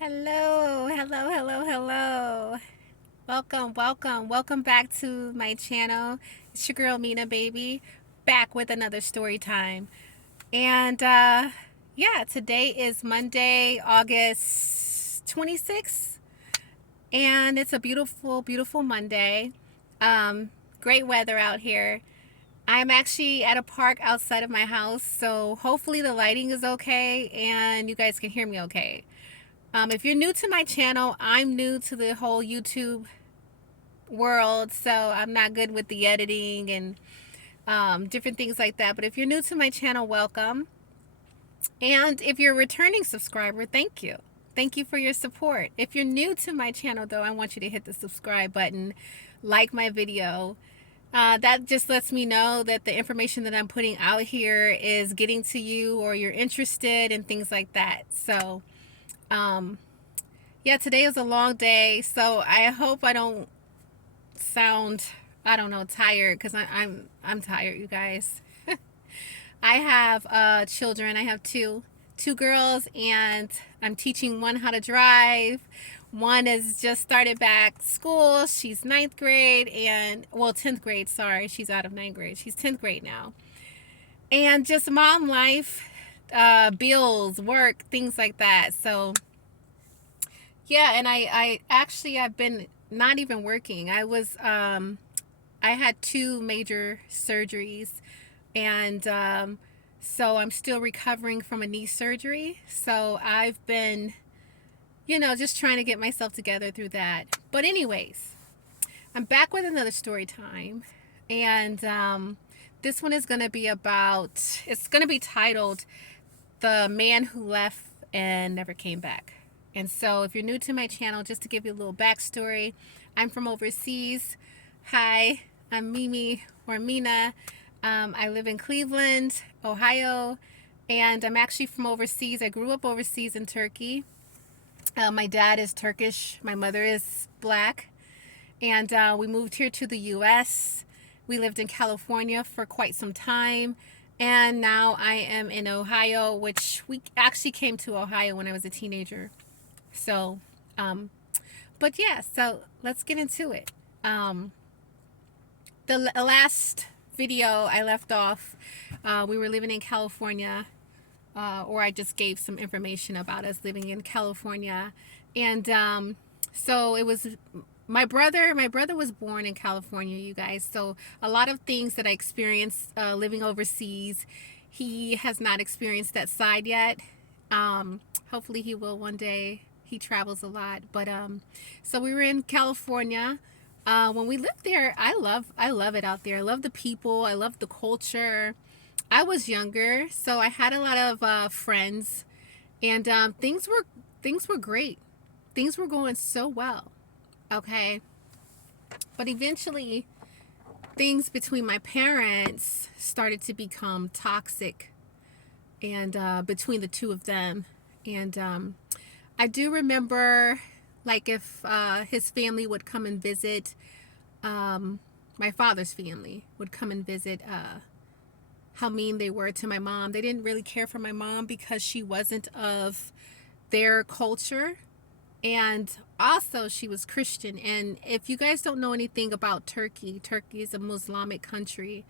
Hello, hello, hello, hello. Welcome back to my channel. It's your girl Mina, baby, back with another story time. And yeah, today is Monday, August 26th, and it's a beautiful, beautiful Monday. Um, Great weather out here. I'm actually at a park outside of my house, so hopefully the lighting is okay and you guys can hear me okay. If you're new to my channel, I'm new to the whole YouTube world, so I'm not good with the editing and different things like that. But if you're new to my channel, welcome. And if you're a returning subscriber, thank you. Thank you for your support. If you're new to my channel, though, I want you to hit the subscribe button, like my video. That just lets me know that the information that I'm putting out here is getting to you or you're interested and things like that. So, um, yeah, today is a long day, so I hope I don't sound, I don't know, tired because I'm tired, you guys. I have children. I have two girls, and I'm teaching one how to drive. One has just started back school. She's ninth grade and, well, 10th grade. Sorry, she's out of ninth grade. She's 10th grade now. And just mom life, bills, work, things like that. So yeah, and I actually I've been not even working. I had two major surgeries, and so I'm still recovering from a knee surgery. So I've been, just trying to get myself together through that. But anyways, I'm back with another story time, and this one is going to be about. It's going to be titled "The Man Who Left and Never Came Back." And so, if you're new to my channel, just to give you a little backstory, I'm from overseas. Hi, I'm Mimi or Mina. I live in Cleveland, Ohio, and I'm actually from overseas. I grew up overseas in Turkey. My dad is Turkish, my mother is black, and we moved here to the U.S. We lived in California for quite some time, and now I am in Ohio, which we actually came to Ohio when I was a teenager. So, but yeah, so let's get into it. The last video I left off, we were living in California, or I just gave some information about us living in California. And so it was my brother was born in California, you guys. So a lot of things that I experienced living overseas, he has not experienced that side yet. Hopefully he will one day. He travels a lot. But so we were in California. When we lived there, I love it out there. I love the people. I love the culture. I was younger, so I had a lot of friends, and things were great. Things were going so well. Okay, but eventually, things between my parents started to become toxic, and between the two of them, and I do remember, like, if his family would come and visit, my father's family would come and visit. How mean they were to my mom. They didn't really care for my mom because she wasn't of their culture. And also, she was Christian. And if you guys don't know anything about Turkey, Turkey is a Muslimic country.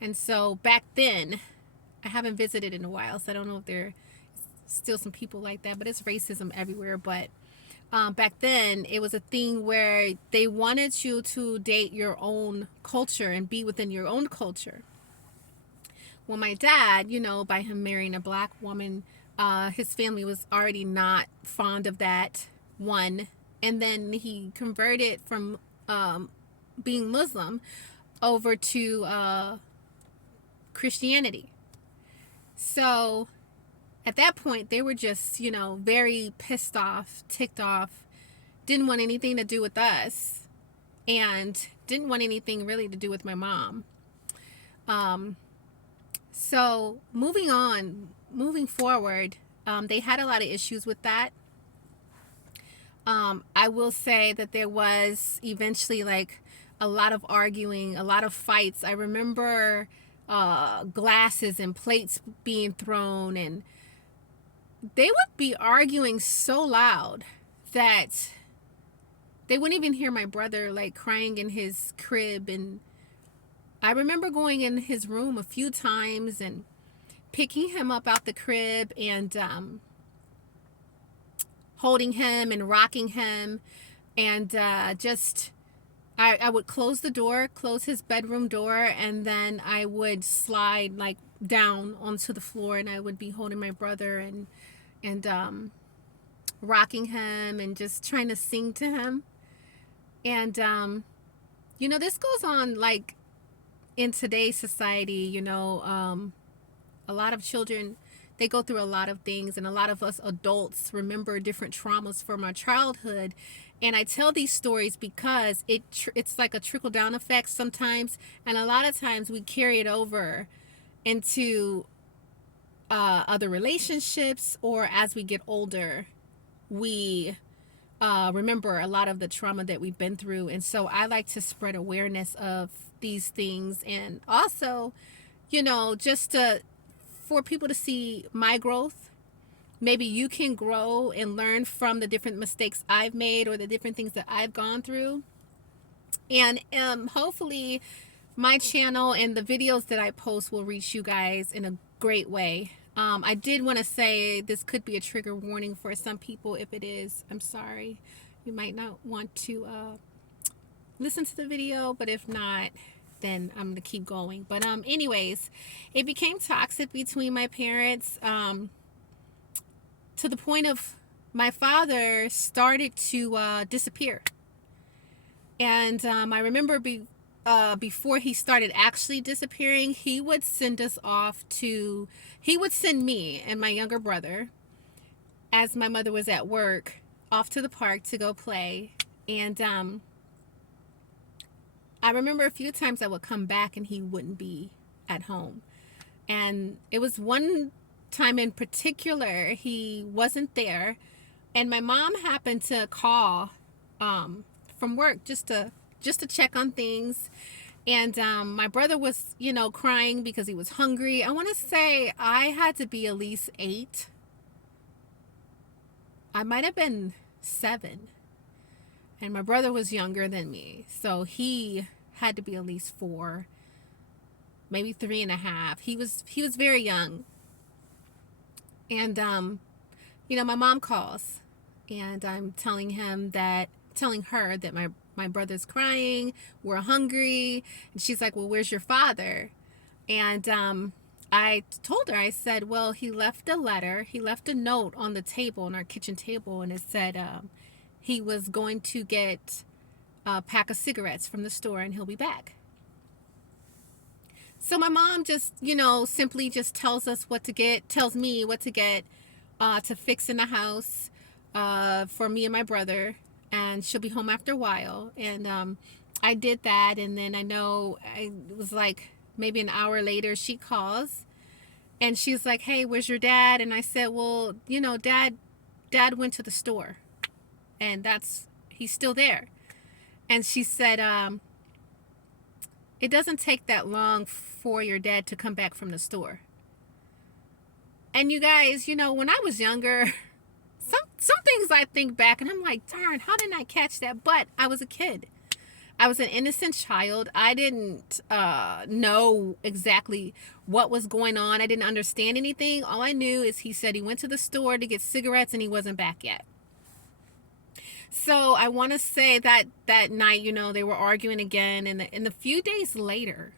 And so back then, I haven't visited in a while, so I don't know if there are still some people like that, but it's racism everywhere. But back then, it was a thing where they wanted you to date your own culture and be within your own culture. Well, my dad, by him marrying a black woman, his family was already not fond of that, one. And then he converted from being Muslim over to Christianity. So at that point, they were just, very pissed off, ticked off, didn't want anything to do with us, and didn't want anything really to do with my mom. So moving forward, they had a lot of issues with that. I will say that there was eventually, like, a lot of arguing, a lot of fights. I remember glasses and plates being thrown, and they would be arguing so loud that they wouldn't even hear my brother like crying in his crib. And I remember going in his room a few times and picking him up out the crib and holding him and rocking him. And I would close the door, close his bedroom door, and then I would slide like down onto the floor, and I would be holding my brother and rocking him and just trying to sing to him. And this goes on like in today's society. A lot of children, they go through a lot of things, and a lot of us adults remember different traumas from our childhood. And I tell these stories because it's like a trickle down effect sometimes, and a lot of times we carry it over into other relationships, or as we get older, we remember a lot of the trauma that we've been through. And so I like to spread awareness of these things, and also, just for people to see my growth. Maybe you can grow and learn from the different mistakes I've made or the different things that I've gone through. And hopefully my channel and the videos that I post will reach you guys in a great way. I did want to say this could be a trigger warning for some people. If it is, I'm sorry. You might not want to listen to the video, but if not, then I'm going to keep going. But anyways, it became toxic between my parents, to the point of my father started to disappear. And I remember before he started actually disappearing, he would send me and my younger brother, as my mother was at work, off to the park to go play. And I remember a few times I would come back and he wouldn't be at home. And it was one time in particular he wasn't there, and my mom happened to call from work just to check on things. And my brother was crying because he was hungry. I want to say I had to be at least 8. I might have been 7, and my brother was younger than me, so he had to be at least 4, maybe 3.5. He was very young. And my mom calls, and I'm telling her that my brother's crying, we're hungry. And she's like, well, where's your father? And I told her, I said, well, he left a note on the table, on our kitchen table, and it said he was going to get a pack of cigarettes from the store and he'll be back. So my mom just, simply just tells me what to get to fix in the house for me and my brother, and she'll be home after a while. And I did that, and then it was like maybe an hour later she calls, and she's like, hey, where's your dad? And I said, well, dad went to the store, and he's still there. And she said, it doesn't take that long for your dad to come back from the store. And you guys, when I was younger, some things I think back and I'm like, darn, how didn't I catch that? But I was a kid. I was an innocent child. I didn't know exactly what was going on. I didn't understand anything. All I knew is he said he went to the store to get cigarettes and he wasn't back yet. So I want to say that night, they were arguing again. And a few days later,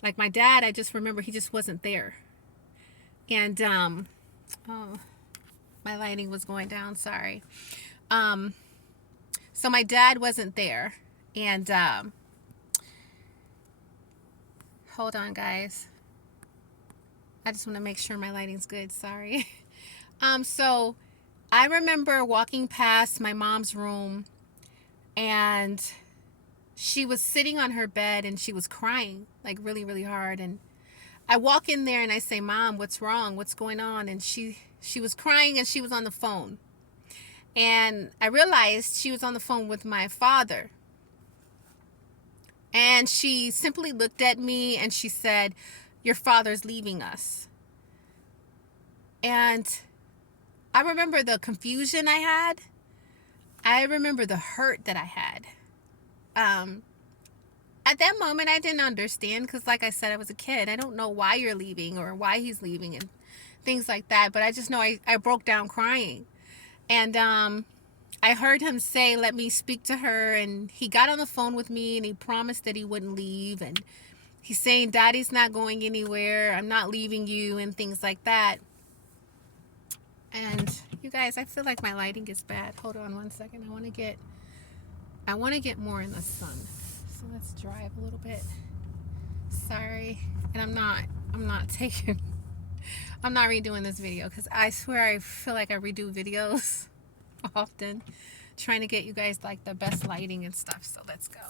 like my dad, I just remember he just wasn't there. And, oh, my lighting was going down. Sorry. So my dad wasn't there. And, hold on, guys. I just want to make sure my lighting's good. Sorry. So I remember walking past my mom's room, and she was sitting on her bed and she was crying like really, really hard. And I walk in there and I say, Mom, what's wrong? What's going on? And she was crying and she was on the phone. And I realized she was on the phone with my father. And she simply looked at me and she said, your father's leaving us. And I remember the confusion I had. I remember the hurt that I had. Um, at that moment, I didn't understand because, like I said, I was a kid. I don't know why you're leaving or why he's leaving and things like that. But I just know I broke down crying. And I heard him say, let me speak to her. And he got on the phone with me and he promised that he wouldn't leave. And he's saying, Daddy's not going anywhere. I'm not leaving you and things like that. And you guys, I feel like my lighting is bad. Hold on one second. I want to get more in the sun. So let's drive a little bit. Sorry. And I'm not I'm not redoing this video because I swear I feel like I redo videos often trying to get you guys like the best lighting and stuff. So let's go.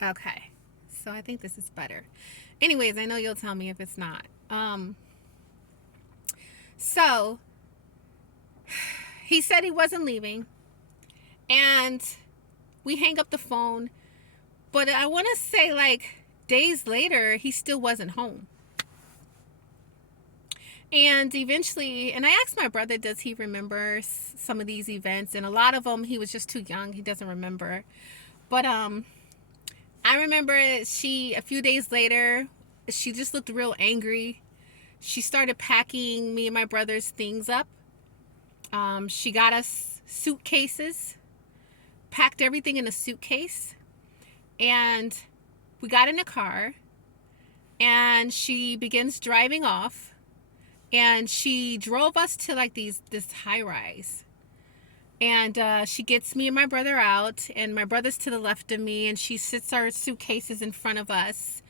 Okay. So I think this is better. Anyways, I know you'll tell me if it's not. So he said he wasn't leaving and we hang up the phone, but I want to say like days later he still wasn't home. And eventually, and I asked my brother, does he remember some of these events? And a lot of them he was just too young, he doesn't remember. But I remember a few days later, she just looked real angry. She started packing me and my brother's things up. She got us suitcases, packed everything in a suitcase, and we got in a car, and she begins driving off, and she drove us to like this high rise. And she gets me and my brother out, and my brother's to the left of me, and she sits our suitcases in front of us.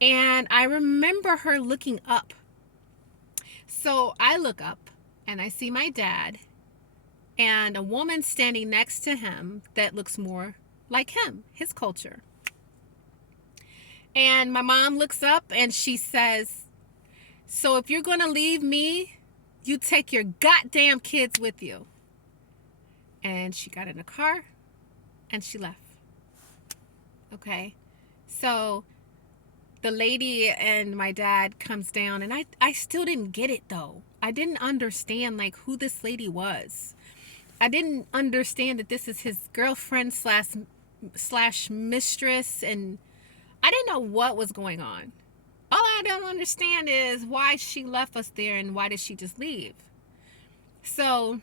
And I remember her looking up. So I look up and I see my dad and a woman standing next to him that looks more like him, his culture. And my mom looks up and she says, so if you're going to leave me, you take your goddamn kids with you. And she got in a car and she left. Okay. So the lady and my dad comes down, and I still didn't get it though. I didn't understand like who this lady was. I didn't understand that this is his girlfriend slash mistress, and I didn't know what was going on. All I don't understand is why she left us there and why did she just leave. So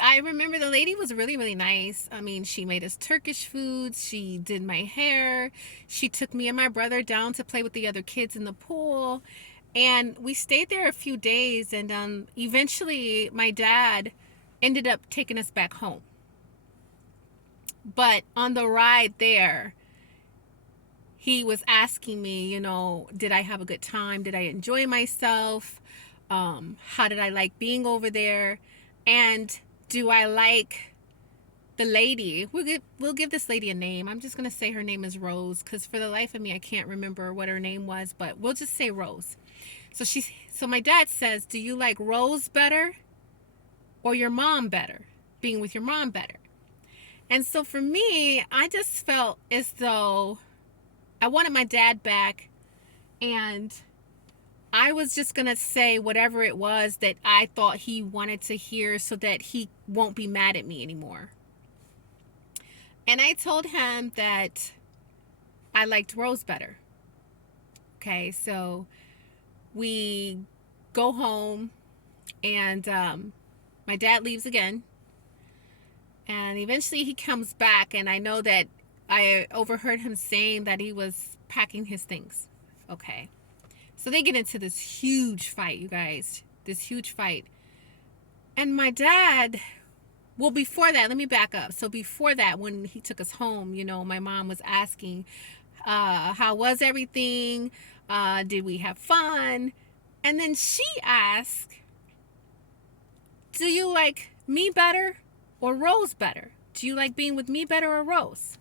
I remember the lady was really, really nice. I mean, she made us Turkish foods. She did my hair. She took me and my brother down to play with the other kids in the pool. And we stayed there a few days. And eventually, my dad ended up taking us back home. But on the ride there, he was asking me, you know, did I have a good time? Did I enjoy myself? How did I like being over there? And do I like the lady? We'll give this lady a name. I'm just going to say her name is Rose because for the life of me, I can't remember what her name was, but we'll just say Rose. So my dad says, do you like Rose better or your mom better? Being with your mom better? And so for me, I just felt as though I wanted my dad back, and I was just going to say whatever it was that I thought he wanted to hear so that he won't be mad at me anymore. And I told him that I liked Rose better. Okay, so we go home, and my dad leaves again. And eventually he comes back, and I know that I overheard him saying that he was packing his things. Okay. So they get into this huge fight, you guys. This huge fight. And my dad, well, before that, let me back up. So before that, when he took us home, you know, my mom was asking, how was everything? Did we have fun? And then she asked, do you like me better or Rose better? Do you like being with me better or Rose?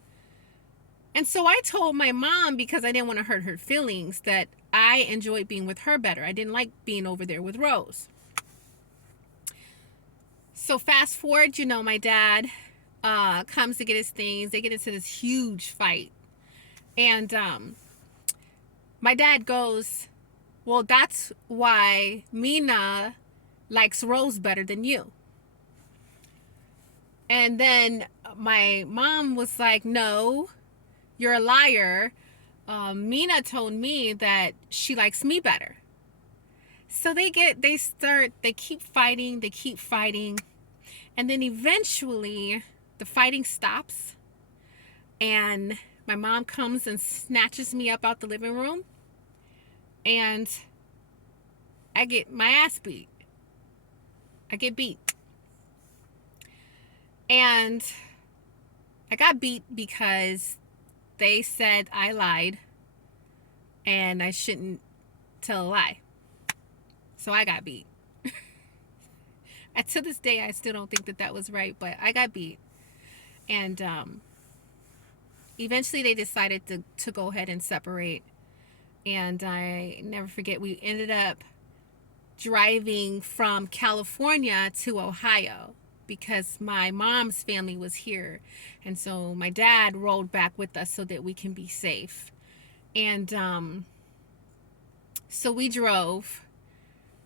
And so I told my mom, because I didn't want to hurt her feelings, that I enjoyed being with her better. I didn't like being over there with Rose. So fast forward, you know, my dad comes to get his things. They get into this huge fight. And my dad goes, Well, that's why Mina likes Rose better than you. And then my mom was like, no, you're a liar. Mina told me that she likes me better. So they keep fighting. And then eventually the fighting stops. And my mom comes and snatches me up out the living room. And I get my ass beat. I get beat. And I got beat because they said I lied and I shouldn't tell a lie. So I got beat. And to this day, I still don't think that was right, but I got beat. And eventually they decided to go ahead and separate. And I never forget, we ended up driving from California to Ohio because my mom's family was here. And so my dad rode back with us so that we can be safe. And so we drove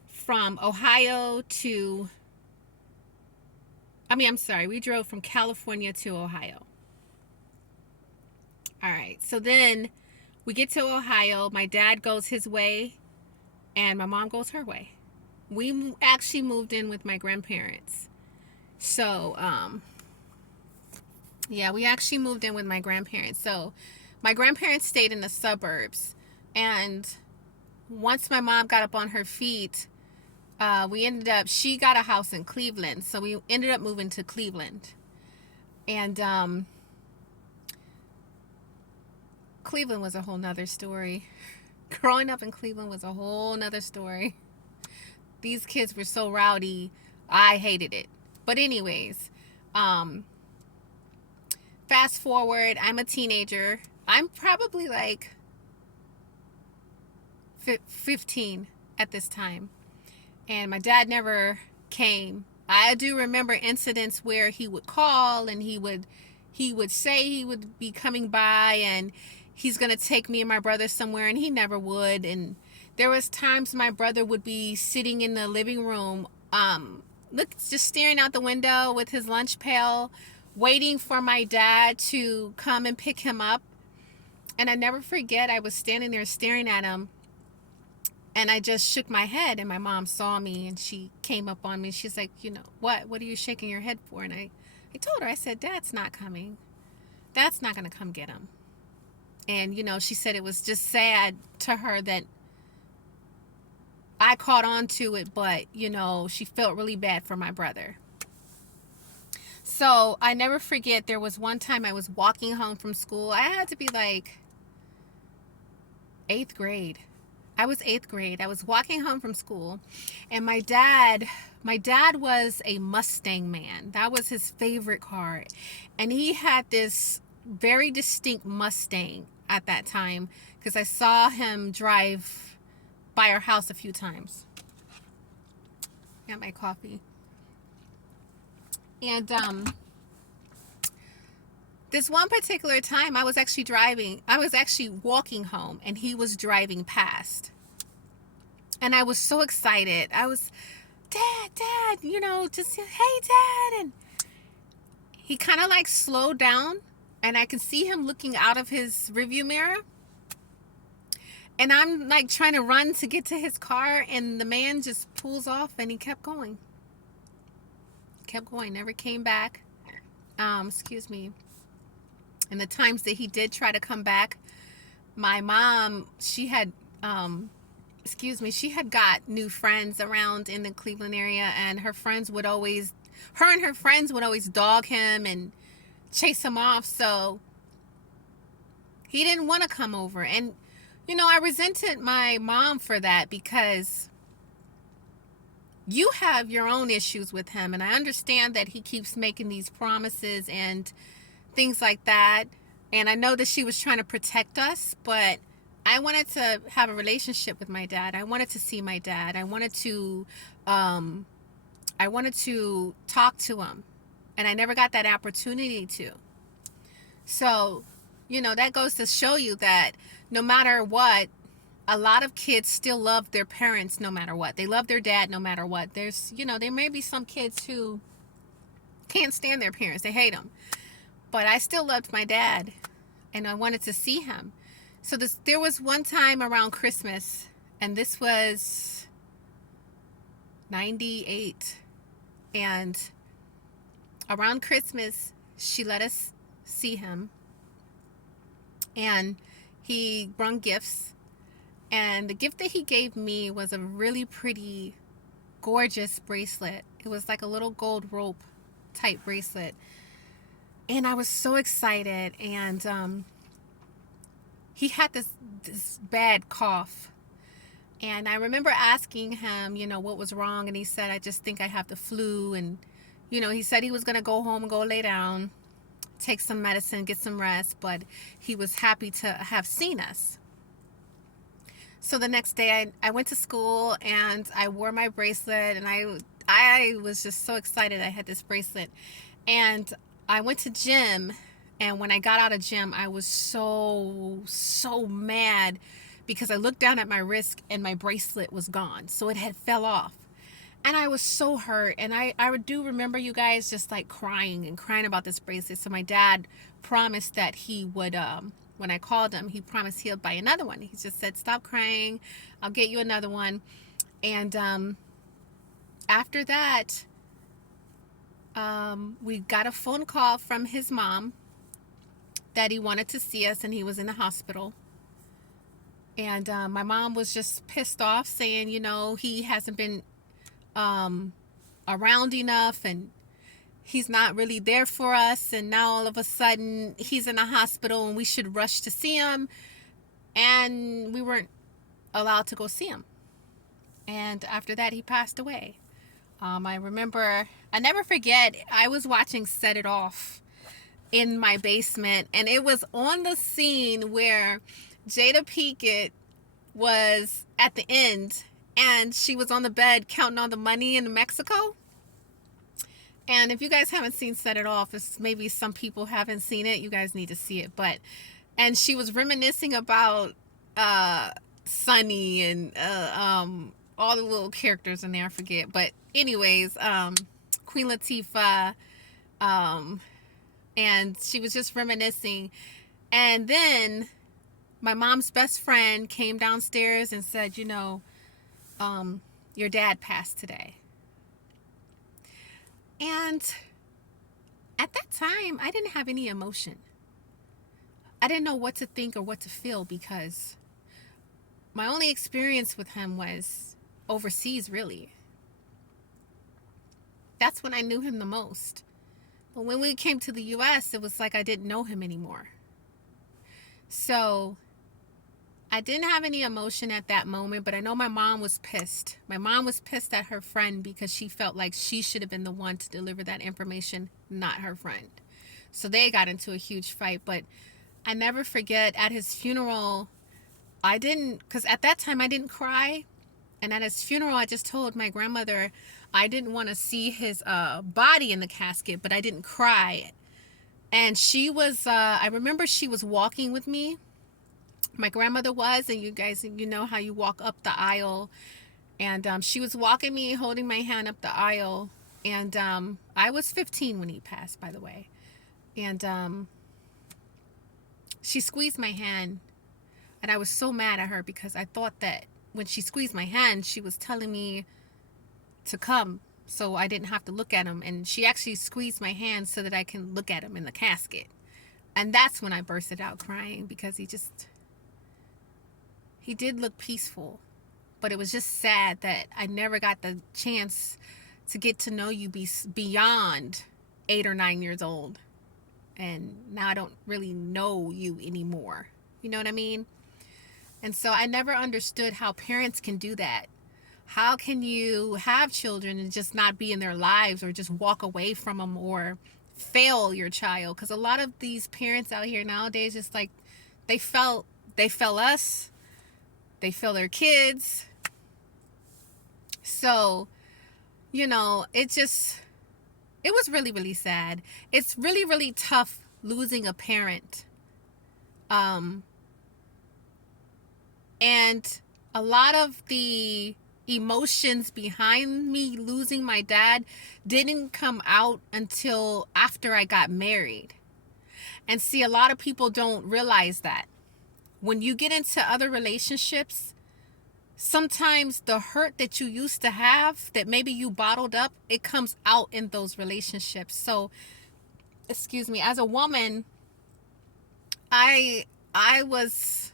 from Ohio to, we drove from California to Ohio. All right, so then we get to Ohio. My dad goes his way and my mom goes her way. We actually moved in with my grandparents. So, yeah, we actually moved in with my grandparents. So my grandparents stayed in the suburbs. And once my mom got up on her feet, she got a house in Cleveland. So we ended up moving to Cleveland. And Cleveland was a whole nother story. Growing up in Cleveland was a whole nother story. These kids were so rowdy. I hated it. But anyways, fast forward, I'm a teenager. I'm probably like 15 at this time. And my dad never came. I do remember incidents where he would call and he would say he would be coming by and he's going to take me and my brother somewhere, and he never would. And there was times my brother would be sitting in the living room, just staring out the window with his lunch pail, waiting for my dad to come and pick him up. And I never forget, I was standing there staring at him, and I just shook my head, and my mom saw me and she came up on me. She's like, what are you shaking your head for? And I told her, I said, Dad's not coming. Dad's not going to come get him. And, she said it was just sad to her that I caught on to it, but, she felt really bad for my brother. So I never forget, there was one time I was walking home from school. I had to be like 8th grade. I was 8th grade. I was walking home from school, and my dad was a Mustang man. That was his favorite car. And he had this very distinct Mustang at that time, because I saw him drive by our house a few times. Got my coffee. And this one particular time, I was actually walking home, and he was driving past. And I was so excited. I was, Dad, just, hey, Dad. And he kind of like slowed down, and I could see him looking out of his rearview mirror. And I'm like trying to run to get to his car, and the man just pulls off, and he kept going. Never came back. Excuse me. And the times that he did try to come back, my mom, she had got new friends around in the Cleveland area, and her and her friends would always dog him and chase him off. So he didn't want to come over. And, I resented my mom for that, because you have your own issues with him. And I understand that he keeps making these promises and things like that. And I know that she was trying to protect us, but I wanted to have a relationship with my dad. I wanted to see my dad. I wanted to talk to him, and I never got that opportunity to. So, that goes to show you that no matter what, a lot of kids still love their parents no matter what. They love their dad no matter what. There's, there may be some kids who can't stand their parents. They hate them. But I still loved my dad and I wanted to see him. So there was one time around Christmas, and this was 98. And around Christmas, she let us see him. And he brought gifts. And the gift that he gave me was a really pretty, gorgeous bracelet. It was like a little gold rope type bracelet. And I was so excited. And he had this bad cough. And I remember asking him, what was wrong. And he said, I just think I have the flu. And, he said he was going to go home and go lay down, take some medicine, get some rest. But he was happy to have seen us. So the next day I went to school and I wore my bracelet, and I was just so excited I had this bracelet. And I went to gym, and when I got out of gym, I was so mad because I looked down at my wrist and my bracelet was gone. So it had fell off. And I was so hurt. And I do remember, you guys, just like crying about this bracelet. So my dad promised that he would, when I called him, he promised he'll buy another one. He just said, stop crying, I'll get you another one. And after that, we got a phone call from his mom that he wanted to see us and he was in the hospital. And my mom was just pissed off, saying, he hasn't been around enough and he's not really there for us, and now all of a sudden he's in a hospital and we should rush to see him, and we weren't allowed to go see him. And after that, he passed away. I remember, I never forget, I was watching Set It Off in my basement, and it was on the scene where Jada Pinkett was at the end and she was on the bed counting all the money in Mexico. And if you guys haven't seen Set It Off, it's maybe some people haven't seen it, you guys need to see it. And she was reminiscing about Sunny and all the little characters in there, I forget. But anyways, Queen Latifah, and she was just reminiscing. And then my mom's best friend came downstairs and said, your dad passed today. And at that time, I didn't have any emotion. I didn't know what to think or what to feel, because my only experience with him was overseas, really. That's when I knew him the most. But when we came to the U.S., it was like I didn't know him anymore. So I didn't have any emotion at that moment, but I know my mom was pissed. My mom was pissed at her friend because she felt like she should have been the one to deliver that information, not her friend. So they got into a huge fight. But I never forget, at his funeral, because at that time I didn't cry. And at his funeral, I just told my grandmother I didn't want to see his body in the casket, but I didn't cry. And she was, I remember she was walking with me. My grandmother was, and you guys, know how you walk up the aisle. And she was walking me, holding my hand up the aisle. And I was 15 when he passed, by the way. And she squeezed my hand. And I was so mad at her because I thought that when she squeezed my hand, she was telling me to come so I didn't have to look at him. And she actually squeezed my hand so that I can look at him in the casket. And that's when I bursted out crying, because he did look peaceful. But it was just sad that I never got the chance to get to know you beyond 8 or 9 years old. And now I don't really know you anymore. You know what I mean? And so I never understood how parents can do that. How can you have children and just not be in their lives, or just walk away from them, or fail your child? Because a lot of these parents out here nowadays, just like, they fail us, they fail their kids. So, it was really, really sad. It's really, really tough losing a parent. And a lot of the emotions behind me losing my dad didn't come out until after I got married. And see, a lot of people don't realize that. When you get into other relationships, sometimes the hurt that you used to have that maybe you bottled up, it comes out in those relationships. So, excuse me, as a woman, I was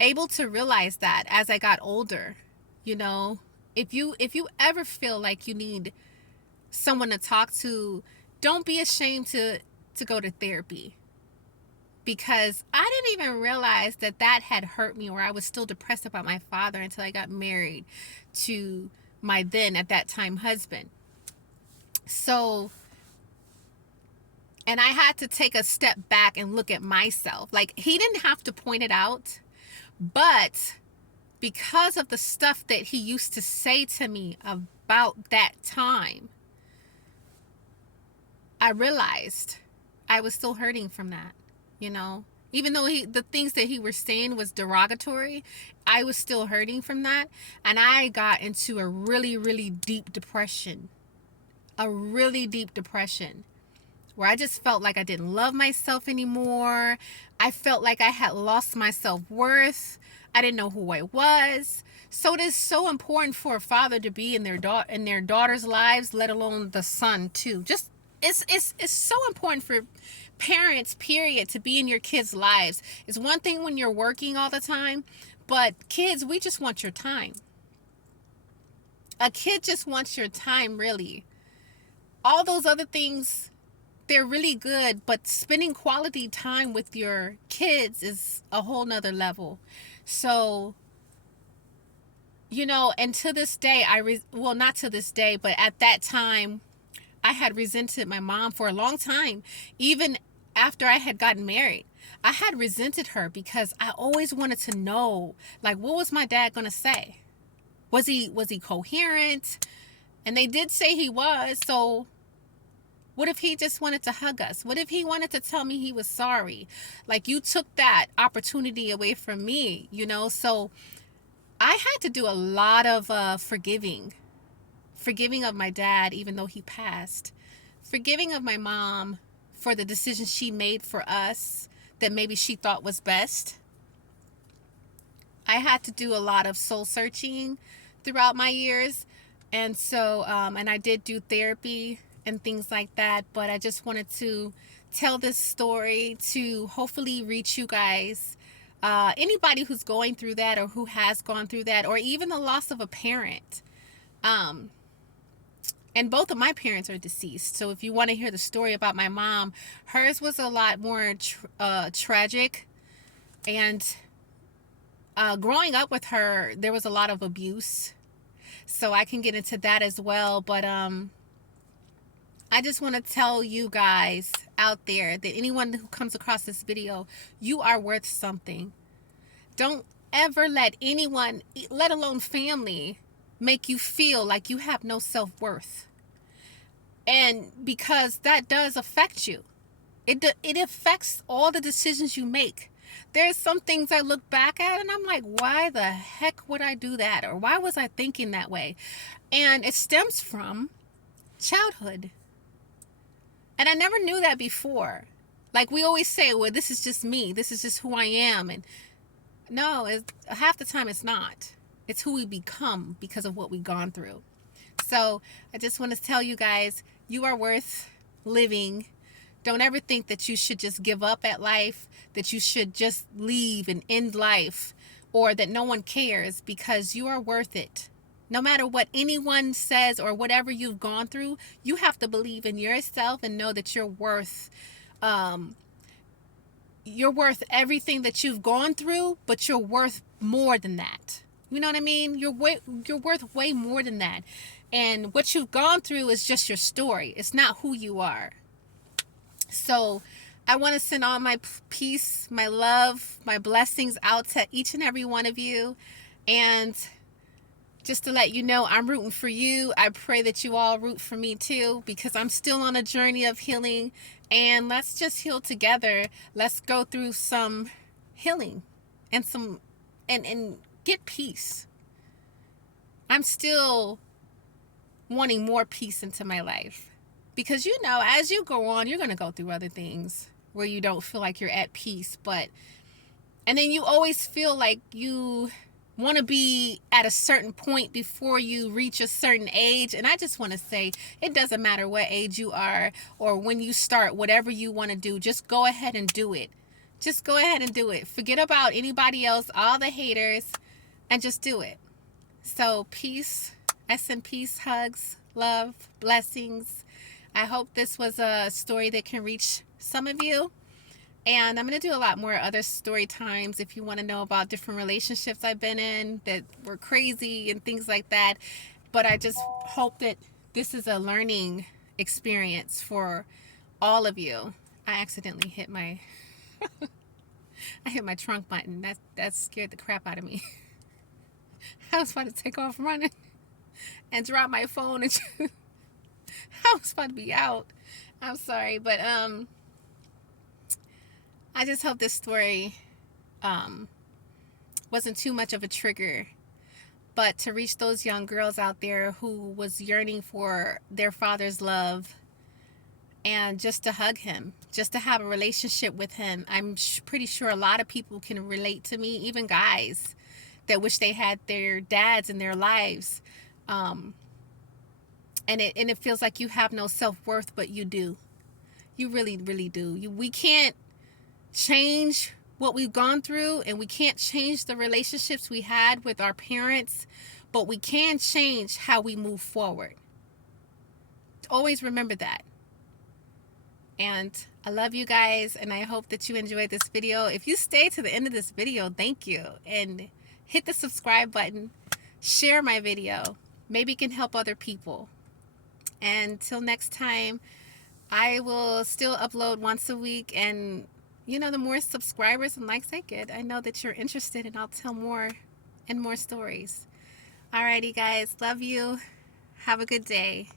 able to realize that as I got older. You know, if you ever feel like you need someone to talk to, don't be ashamed to go to therapy, because I didn't even realize that that had hurt me, or I was still depressed about my father until I got married to my then at that time husband. So, and I had to take a step back and look at myself. Like, he didn't have to point it out, but because of the stuff that he used to say to me about that time, I realized I was still hurting from that, you know? Even though the things that he was saying was derogatory, I was still hurting from that. And I got into a really, really deep depression. A really deep depression where I just felt like I didn't love myself anymore. I felt like I had lost my self-worth. I didn't know who I was. So it is so important for a father to be in their daughter's lives, let alone the son too. Just it's so important for parents, period, to be in your kids' lives. It's one thing when you're working all the time, but kids, we just want your time. A kid just wants your time, really. All those other things, they're really good, but spending quality time with your kids is a whole nother level. So, you know, and to this day, well, not to this day, but at that time, I had resented my mom for a long time. Even after I had gotten married, I had resented her because I always wanted to know, like, what was my dad going to say? Was he coherent? And they did say he was. So what if he just wanted to hug us? What if he wanted to tell me he was sorry? Like, you took that opportunity away from me, you know? So I had to do a lot of forgiving of my dad, even though he passed, forgiving of my mom for the decisions she made for us that maybe she thought was best. I had to do a lot of soul searching throughout my years. And so, and I did do therapy and things like that, but I just wanted to tell this story to hopefully reach you guys. Anybody who's going through that, or who has gone through that, or even the loss of a parent. And both of my parents are deceased. So if you want to hear the story about my mom, hers was a lot more tragic. And growing up with her, there was a lot of abuse. So I can get into that as well. But I just want to tell you guys out there that anyone who comes across this video, you are worth something. Don't ever let anyone, let alone family, make you feel like you have no self-worth. And because that does affect you. It affects all the decisions you make. There's some things I look back at and I'm like, why the heck would I do that? Or why was I thinking that way? And it stems from childhood. And I never knew that before. Like, we always say, well, this is just me. This is just who I am. And no, half the time it's not. It's who we become because of what we've gone through. So I just want to tell you guys, you are worth living. Don't ever think that you should just give up at life, that you should just leave and end life, or that no one cares, because you are worth it. No matter what anyone says or whatever you've gone through, you have to believe in yourself and know that you're worth everything that you've gone through, but you're worth more than that. You know what I mean? You're worth way more than that. And what you've gone through is just your story. It's not who you are. So I want to send all my peace, my love, my blessings out to each and every one of you. And just to let you know, I'm rooting for you. I pray that you all root for me too, because I'm still on a journey of healing. And let's just heal together. Let's go through some healing and some and get peace. I'm still wanting more peace into my life. Because as you go on, you're going to go through other things where you don't feel like you're at peace, and then you always feel like you want to be at a certain point before you reach a certain age. And I just want to say, it doesn't matter what age you are or when you start whatever you want to do, just go ahead and do it. Just go ahead and do it. Forget about anybody else, all the haters, and just do it. So peace. I send peace, hugs, love, blessings. I hope this was a story that can reach some of you. And I'm going to do a lot more other story times if you want to know about different relationships I've been in that were crazy and things like that. But I just hope that this is a learning experience for all of you. I accidentally hit my I hit my trunk button. That scared the crap out of me. I was about to take off running and drop my phone and I was about to be out. I'm sorry, but I just hope this story wasn't too much of a trigger, but to reach those young girls out there who was yearning for their father's love and just to hug him, just to have a relationship with him. I'm pretty sure a lot of people can relate to me, even guys that wish they had their dads in their lives. And it feels like you have no self-worth, but you do. You really, really do. We can't change what we've gone through, and we can't change the relationships we had with our parents, but we can change how we move forward. Always remember that. And I love you guys, and I hope that you enjoyed this video. If you stay to the end of this video, thank you. And hit the subscribe button. Share my video. Maybe it can help other people. And until next time, I will still upload once a week. And, the more subscribers and likes I get, I know that you're interested, and I'll tell more and more stories. Alrighty, guys. Love you. Have a good day.